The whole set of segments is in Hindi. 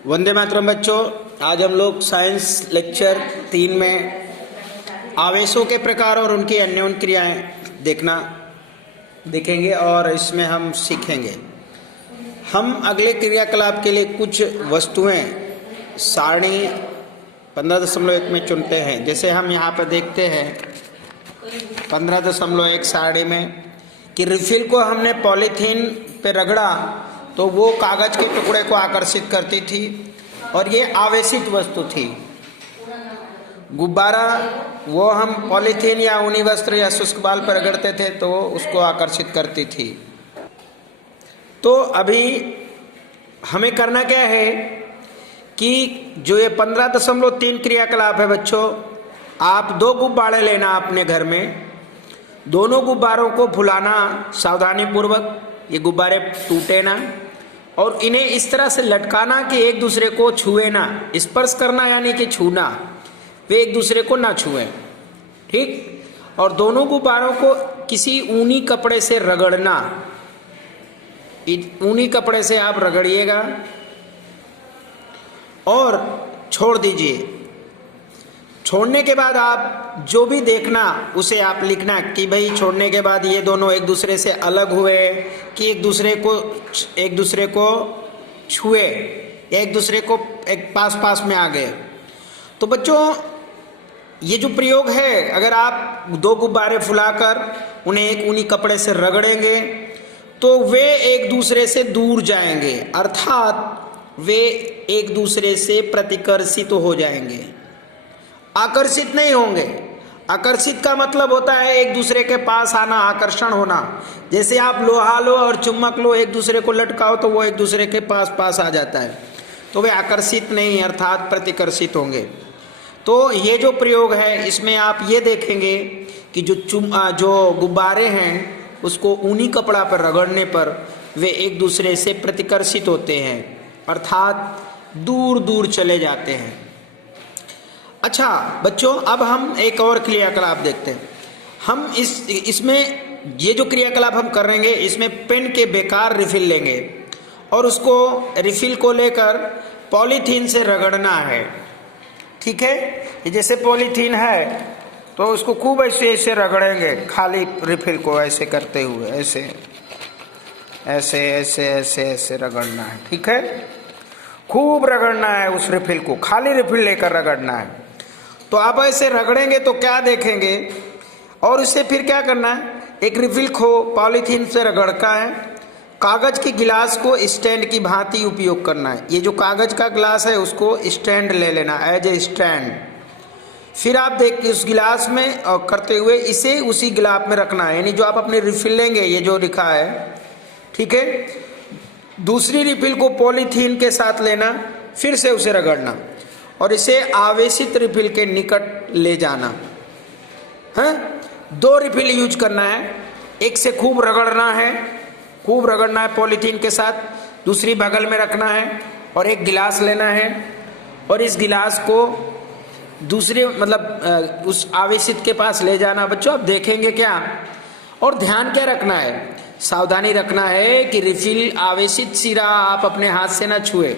वंदे मातरम बच्चों, आज हम लोग साइंस लेक्चर 3 में आवेशों के प्रकार और उनकी अन्योन्य क्रियाएं देखेंगे और इसमें हम सीखेंगे। हम अगले क्रियाकलाप के लिए कुछ वस्तुएं सारणी 15.1 में चुनते हैं। जैसे हम यहाँ पर देखते हैं 15.1 सारणी में कि रिफिल को हमने पॉलीथीन पे रगड़ा तो वो कागज के टुकड़े को आकर्षित करती थी और ये आवेशित वस्तु थी। गुब्बारा वो हम पॉलीथीन या ऊनी वस्त्र या शुष्क बाल पर रगड़ते थे तो उसको आकर्षित करती थी। तो अभी हमें करना क्या है कि जो ये 15.3 क्रियाकलाप है बच्चों, आप 2 गुब्बारे लेना अपने घर में, दोनों गुब्बारों को फुलाना सावधानी पूर्वक, ये गुब्बारे टूटे ना, और इन्हें इस तरह से लटकाना कि एक दूसरे को छुए ना, स्पर्श करना यानी कि छूना, वे एक दूसरे को ना छुएं, ठीक। और दोनों गुब्बारों को किसी ऊनी कपड़े से रगड़ना, ऊनी कपड़े से आप रगड़िएगा और छोड़ दीजिए। छोड़ने के बाद आप जो भी देखना उसे आप लिखना कि भाई छोड़ने के बाद ये दोनों एक दूसरे से अलग हुए कि एक दूसरे को छुए, एक दूसरे को एक पास में आ गए। तो बच्चों ये जो प्रयोग है, अगर आप 2 गुब्बारे फुलाकर उन्हें एक ऊनी कपड़े से रगड़ेंगे तो वे एक दूसरे से दूर जाएंगे, अर्थात वे एक दूसरे से प्रतिकर्षित हो जाएंगे, आकर्षित नहीं होंगे। आकर्षित का मतलब होता है एक दूसरे के पास आना, आकर्षण होना। जैसे आप लोहा लो और चुम्बक लो, एक दूसरे को लटकाओ तो वो एक दूसरे के पास आ जाता है, तो वे आकर्षित नहीं अर्थात प्रतिकर्षित होंगे। तो ये जो प्रयोग है इसमें आप ये देखेंगे कि जो गुब्बारे हैं उसको ऊनी कपड़ा पर रगड़ने पर वे एक दूसरे से प्रतिकर्षित होते हैं, अर्थात दूर दूर चले जाते हैं। अच्छा बच्चों, अब हम एक और क्रियाकलाप देखते हैं। हम इसमें ये जो क्रियाकलाप हम करेंगे इसमें पेन के बेकार रिफिल लेंगे और उसको रिफिल को लेकर पॉलीथीन से रगड़ना है, ठीक है। जैसे पॉलीथीन है तो उसको खूब ऐसे रगड़ेंगे, खाली रिफिल को ऐसे करते हुए ऐसे रगड़ना है, ठीक है। खूब रगड़ना है उस रिफिल को, खाली रिफिल लेकर रगड़ना है। तो आप ऐसे रगड़ेंगे तो क्या देखेंगे, और उससे फिर क्या करना है, एक रिफिल को पॉलीथीन से रगड़का है, कागज के गिलास को स्टैंड की भांति उपयोग करना है। ये जो कागज का गिलास है उसको स्टैंड ले लेना, एज ए स्टैंड। फिर आप देखिए उस गिलास में करते हुए इसे उसी गिलास में रखना है, यानी जो आप अपने रिफिल लेंगे ये जो लिखा है, ठीक है। दूसरी रिफिल को पॉलीथीन के साथ लेना, फिर से उसे रगड़ना और इसे आवेशित रिफिल के निकट ले जाना है। 2 रिफिल यूज करना है, एक से खूब रगड़ना है पॉलीथीन के साथ, दूसरी बगल में रखना है और एक गिलास लेना है और इस गिलास को दूसरे उस आवेशित के पास ले जाना। बच्चों आप देखेंगे क्या, और ध्यान क्या रखना है, सावधानी रखना है कि रिफिल आवेशित सिरा आप अपने हाथ से ना छुए।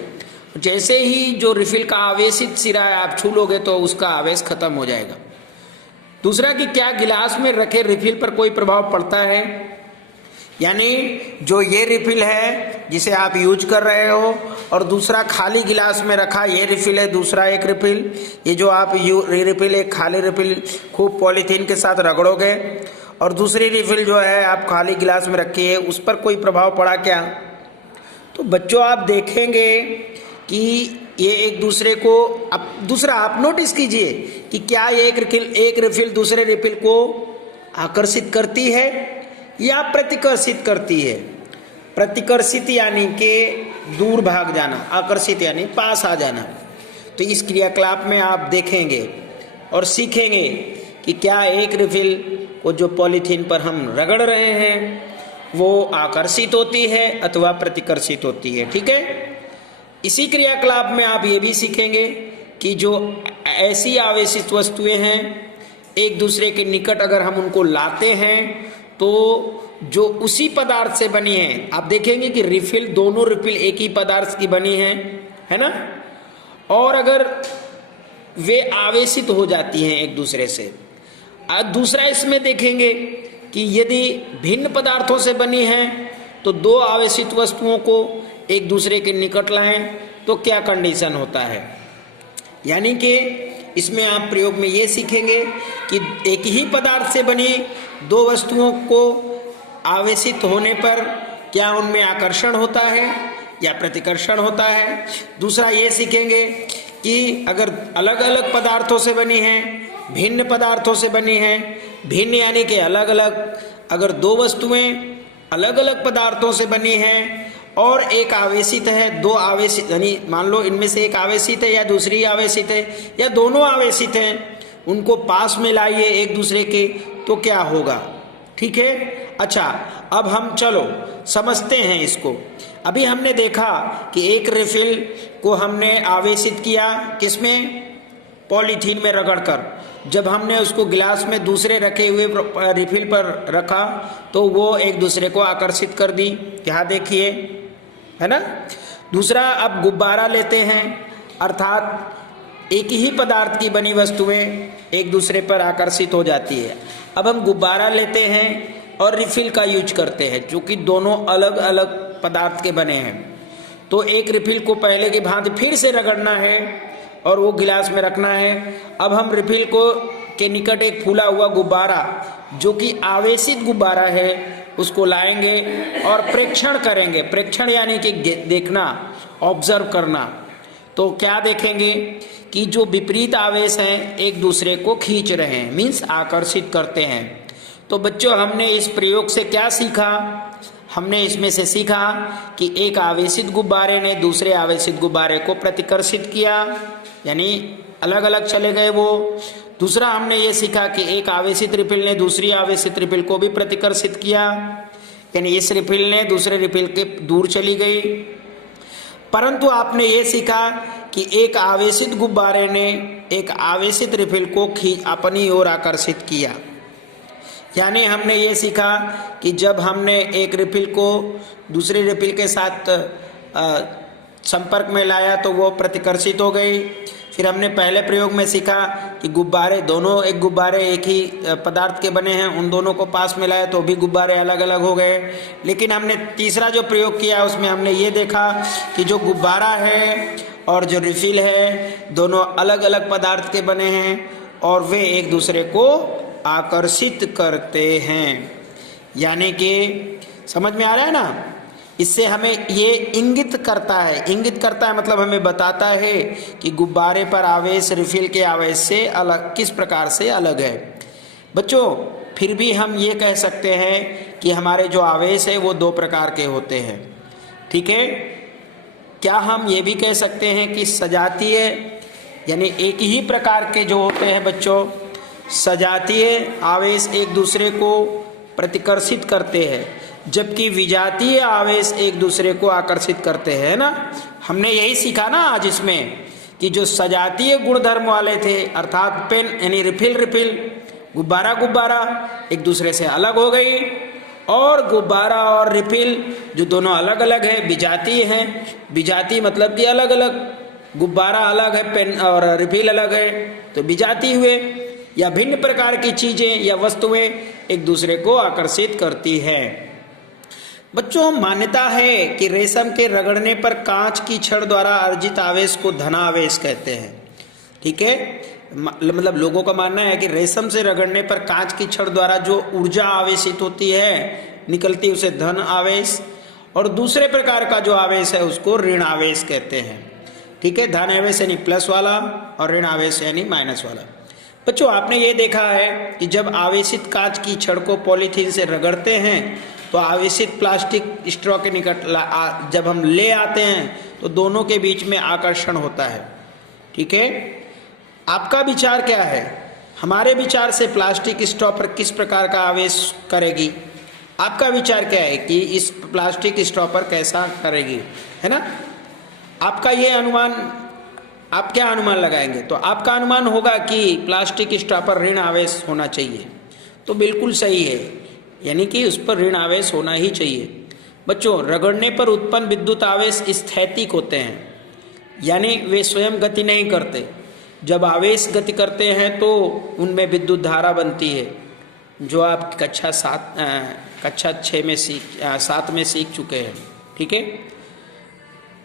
जैसे ही जो रिफिल का आवेशित सिरा है आप छू लोगे तो उसका आवेश खत्म हो जाएगा। दूसरा कि क्या गिलास में रखे रिफिल पर कोई प्रभाव पड़ता है, यानी जो ये रिफिल है जिसे आप यूज कर रहे हो और दूसरा खाली गिलास में रखा ये रिफिल है, दूसरा एक रिफिल, ये जो आप रिफिल एक खाली रिफिल खूब पॉलीथीन के साथ रगड़ोगे और दूसरी रिफिल जो है आप खाली गिलास में रखी है, उस पर कोई प्रभाव पड़ा क्या। तो बच्चों आप देखेंगे कि ये एक दूसरे को, अब दूसरा आप नोटिस कीजिए कि क्या ये एक रिफिल दूसरे रिफिल को आकर्षित करती है या प्रतिकर्षित करती है। प्रतिकर्षित यानी कि दूर भाग जाना, आकर्षित यानी पास आ जाना। तो इस क्रियाकलाप में आप देखेंगे और सीखेंगे कि क्या एक रिफिल को जो पॉलीथीन पर हम रगड़ रहे हैं वो आकर्षित होती है अथवा प्रतिकर्षित होती है, ठीक है। इसी क्रियाकलाप में आप ये भी सीखेंगे कि जो ऐसी आवेशित वस्तुएं हैं एक दूसरे के निकट अगर हम उनको लाते हैं तो जो उसी पदार्थ से बनी है, आप देखेंगे कि रिफिल, दोनों रिफिल एक ही पदार्थ की बनी है है ना। और अगर वे आवेशित हो जाती हैं एक दूसरे से। दूसरा इसमें देखेंगे कि यदि भिन्न पदार्थों से बनी हैं तो दो आवेशित वस्तुओं को एक दूसरे के निकट लाएं तो क्या कंडीशन होता है। यानी कि इसमें आप प्रयोग में ये सीखेंगे कि एक ही पदार्थ से बनी दो वस्तुओं को आवेशित होने पर क्या उनमें आकर्षण होता है या प्रतिकर्षण होता है। दूसरा ये सीखेंगे कि अगर अलग अलग पदार्थों से बनी हैं, भिन्न पदार्थों से बनी हैं, भिन्न यानी कि अलग अलग, अगर दो वस्तुएं अलग अलग पदार्थों से बनी हैं और एक आवेशित है, दो आवेशित, यानी मान लो इनमें से एक आवेशित है या दूसरी आवेशित है या दोनों आवेशित हैं, उनको पास में लाइए एक दूसरे के तो क्या होगा। ठीक है। अच्छा, अब हम चलो समझते हैं इसको। अभी हमने देखा कि एक रिफिल को हमने आवेशित किया किसमें, पॉलीथीन में रगड़कर। जब हमने उसको गिलास में दूसरे रखे हुए रिफिल पर रखा तो वो एक दूसरे को आकर्षित कर दी, यहाँ देखिए, है ना। दूसरा, अब गुब्बारा लेते हैं, अर्थात एक ही पदार्थ की बनी वस्तुएं एक दूसरे पर आकर्षित हो जाती है। अब हम गुब्बारा लेते हैं और रिफिल का यूज करते हैं, जो कि दोनों अलग अलग पदार्थ के बने हैं। तो एक रिफिल को पहले की भांति फिर से रगड़ना है और वो गिलास में रखना है। अब हम रिफिल को के निकट एक फूला हुआ गुब्बारा, जो कि आवेशित गुब्बारा है, उसको लाएंगे और प्रेक्षण करेंगे। प्रेक्षण यानी कि देखना, ऑब्जर्व करना। तो क्या देखेंगे कि जो विपरीत आवेश हैं एक दूसरे को खींच रहे हैं, मीन्स आकर्षित करते हैं। तो बच्चों, हमने इस प्रयोग से क्या सीखा, हमने इसमें से सीखा कि एक आवेशित गुब्बारे ने दूसरे आवेशित गुब्बारे को प्रतिकर्षित किया, यानी अलग अलग चले गए वो। दूसरा, हमने ये सीखा कि एक आवेशित रिफिल ने दूसरी आवेशित रिफिल को भी प्रतिकर्षित किया, यानी इस रिफिल ने दूसरे रिफिल के दूर चली गई। परंतु आपने ये सीखा कि एक आवेशित गुब्बारे ने एक आवेशित रिफिल को अपनी ओर आकर्षित किया। यानी हमने ये सीखा कि जब हमने एक रिफिल को दूसरे रिफिल के साथ संपर्क में लाया तो वो प्रतिकर्षित हो गई। फिर हमने पहले प्रयोग में सीखा कि गुब्बारे दोनों, एक गुब्बारे एक ही पदार्थ के बने हैं, उन दोनों को पास में लाया तो भी गुब्बारे अलग अलग हो गए। लेकिन हमने तीसरा जो प्रयोग किया उसमें हमने ये देखा कि जो गुब्बारा है और जो रिफिल है दोनों अलग अलग पदार्थ के बने हैं और वे एक दूसरे को आकर्षित करते हैं। यानी कि समझ में आ रहा है ना। इससे हमें ये इंगित करता है मतलब हमें बताता है कि गुब्बारे पर आवेश रिफिल के आवेश से अलग, किस प्रकार से अलग है। बच्चों, फिर भी हम ये कह सकते हैं कि हमारे जो आवेश है वो दो प्रकार के होते हैं। ठीक है। क्या हम ये भी कह सकते हैं कि सजातीय, यानी एक ही प्रकार के जो होते हैं बच्चों, सजातीय आवेश एक दूसरे को प्रतिकर्षित करते हैं, जबकि विजातीय आवेश एक दूसरे को आकर्षित करते हैं ना। हमने यही सीखा ना आज इसमें कि जो सजातीय गुणधर्म वाले थे, अर्थात पेन यानी रिफिल, गुब्बारा एक दूसरे से अलग हो गई, और गुब्बारा और रिफिल जो दोनों अलग अलग है विजातीय हैं। विजातीय मतलब कि अलग अलग, गुब्बारा अलग है, पेन और रिफिल अलग है, तो विजातीय हुए। या भिन्न प्रकार की चीजें या वस्तुएं एक दूसरे को आकर्षित करती हैं। बच्चों, मान्यता है कि रेशम के रगड़ने पर कांच की छड़ द्वारा अर्जित आवेश को धनावेश कहते हैं। ठीक है। मतलब लोगों का मानना है कि रेशम से रगड़ने पर कांच की छड़ द्वारा जो ऊर्जा आवेशित होती है निकलती उसे धन आवेश, और दूसरे प्रकार का जो आवेश है उसको ऋण आवेश कहते हैं। ठीक है। धन आवेश यानी प्लस वाला और ऋण आवेश यानी माइनस वाला। बच्चों, आपने ये देखा है कि जब आवेशित कांच की छड़ को पॉलीथीन से रगड़ते हैं तो आवेशित प्लास्टिक स्ट्रॉ के निकट जब हम ले आते हैं तो दोनों के बीच में आकर्षण होता है। ठीक है। आपका विचार क्या है? हमारे विचार से प्लास्टिक स्ट्रॉ पर किस प्रकार का आवेश करेगी? आपका विचार क्या है कि इस प्लास्टिक स्ट्रॉ पर कैसा करेगी, है ना। आपका ये अनुमान, आप क्या अनुमान लगाएंगे? तो आपका अनुमान होगा कि प्लास्टिक स्ट्रॉ पर ऋण आवेश होना चाहिए। तो बिल्कुल सही है, यानी कि उस पर ऋण आवेश होना ही चाहिए। बच्चों, रगड़ने पर उत्पन्न विद्युत आवेश स्थैतिक होते हैं, यानी वे स्वयं गति नहीं करते। जब आवेश गति करते हैं तो उनमें विद्युत धारा बनती है, जो आप कक्षा 6 में 7 में सीख चुके हैं। ठीक है,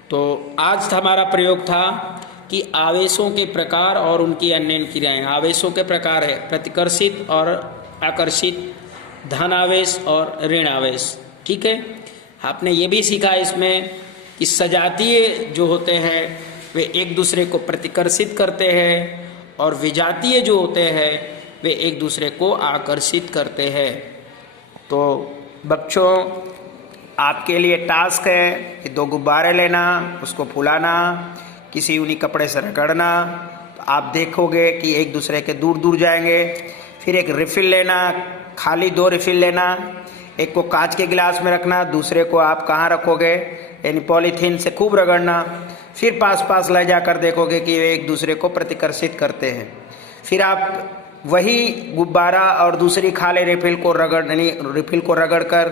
तो आज हमारा प्रयोग था कि आवेशों के प्रकार और उनकी अन्य क्रियाएं। आवेशों के प्रकार है प्रतिकर्षित और आकर्षित, धन आवेश और ऋण आवेश। ठीक है, आपने ये भी सीखा इसमें कि सजातीय जो होते हैं वे एक दूसरे को प्रतिकर्षित करते हैं और विजातीय जो होते हैं वे एक दूसरे को आकर्षित करते हैं। तो बच्चों, आपके लिए टास्क है कि 2 गुब्बारे लेना, उसको फुलाना, किसी ऊनी कपड़े से रगड़ना। तो आप देखोगे कि एक दूसरे के दूर दूर जाएंगे। फिर एक रिफिल लेना, खाली 2 रिफिल लेना, एक को कांच के गिलास में रखना, दूसरे को आप कहाँ रखोगे, यानी पॉलीथीन से खूब रगड़ना। फिर पास पास ले जाकर देखोगे कि वे एक दूसरे को प्रतिकर्षित करते हैं। फिर आप वही गुब्बारा और दूसरी खाली रिफिल को रगड़कर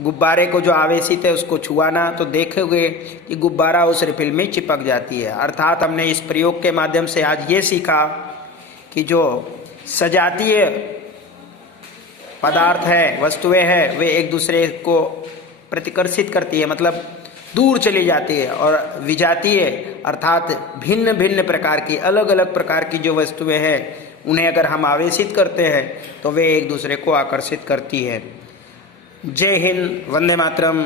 गुब्बारे को जो आवेशित है उसको छुआना, तो देखोगे कि गुब्बारा उस रिफिल में चिपक जाती है। अर्थात हमने इस प्रयोग के माध्यम से आज ये सीखा कि जो सजातीय पदार्थ है, वस्तुएं हैं, वे एक दूसरे को प्रतिकर्षित करती है, मतलब दूर चली जाती है। और विजातीय अर्थात भिन्न भिन्न प्रकार की, अलग अलग प्रकार की जो वस्तुएं हैं, उन्हें अगर हम आवेशित करते हैं तो वे एक दूसरे को आकर्षित करती है। जय हिंद, वंदे मातरम।